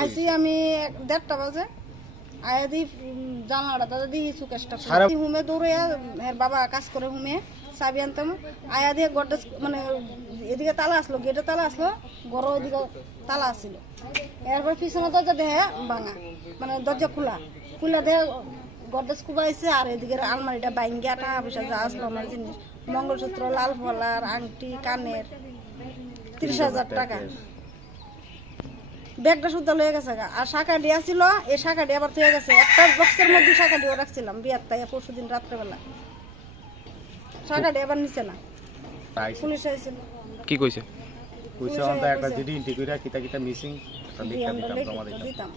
আইসি আমি 1:30টা বাজে আয়া দি জানলাটা দাদা দি সুকেশটা হুমে দৌড়ে এর বাবা কাজ করে হুমে চাবি আনতাম আয়া দিয়ে গড্রেজ মানে এদিকে তালা আসলো গেটে তালা আসলো ঘর ওইদিকে তালা আসছিল এরপর পিছনে দরজা দেহে ভাঙা মানে দরজা খুলা দেহে গড্রেজ কুবাইছে আর এদিকে আলমারিটা বাইঙ্গা টাকা পয়সা যা আসলো আমার জিনিস মঙ্গলসূত্র লাল ফলার আংটি কানের 30,000 টাকা ব্যাগটা শুদ্ধ লয়ে গেছে আর শাখা ডিয়া ছিল এই শাখা ডিয়া আবার থয়ে গেছে একটা বক্সের মধ্যে শাখা ডিয়া রাখছিলাম বিয়ার তাই পরশুদিন রাত্রেবেলা শাখা ডিয়া আবার নিচে না পুলিশ আইছিল কি কইছে কইছে আমরা একটা জিডি ইন্টি কইরা কিতা কিতা মিসিং দিতাম দিতাম